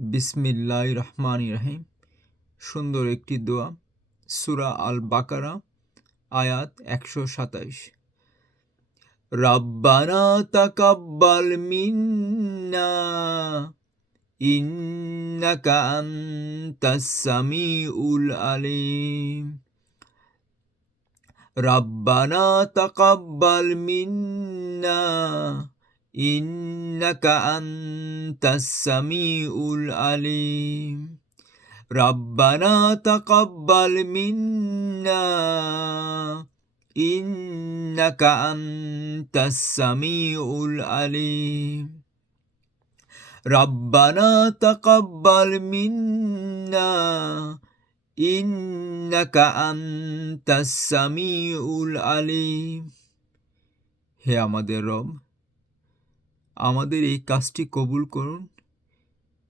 বিসমিল্লাহির রহমানির রহিম। সুন্দর একটি দোয়া, সূরা আল বাকারা, আয়াত ১২৭। রাব্বানা তাকাব্বাল মিন্না ইন্নাকা আনতাস সামিউল আলিম। রাব্বানা তাকাব্বাল মিন্না ইন্নাকা আনতাস সামিউল আলিম। রাব্বানা তাকাব্বাল মিন্না ইন্নাকা আনতাস সামিউল আলিম। রাব্বানা তাকাব্বাল মিন্না ইন্নাকা আনতাস সামিউল আলিম। হে আমাদের রব, আমাদের এই কাজটি কবুল করুন।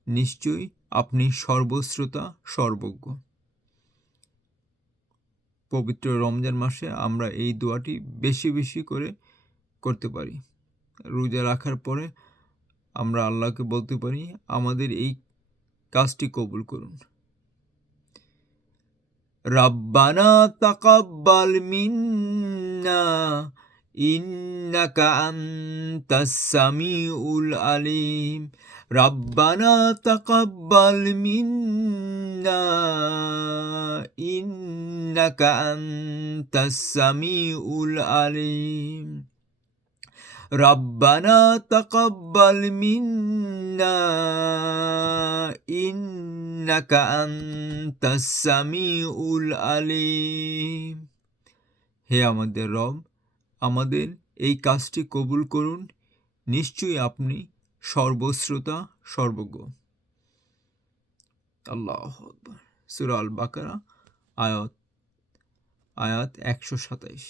নিশ্চয়ই আপনি সর্বশ্রোতা, সর্বজ্ঞ। পবিত্র রমজান মাসে আমরা এই দোয়াটি বেশি বেশি করে করতে পারি। রোজা রাখার পরে আমরা আল্লাহকে বলতে পারি, আমাদের এই কাজটি কবুল করুন। রাব্বানা তাকাব্বাল মিন্না ইন্নাকা আনতাস সামিউল আলিম। রাব্বানা তাকাব্বাল মিন্না ইন্নাকা আনতাস সামিউল আলিম। রাব্বানা তাকাব্বাল মিন্না ইন্নাকা আনতাস সামিউল আলিম। হে আমাদের রব, আমাদের এই কাজটি কবুল করুন। নিশ্চয়ই আপনি সর্বশ্রোতা, সর্বজ্ঞ। আল্লাহু আকবার। সূরা আল বাকারা, আয়াত ১২৭।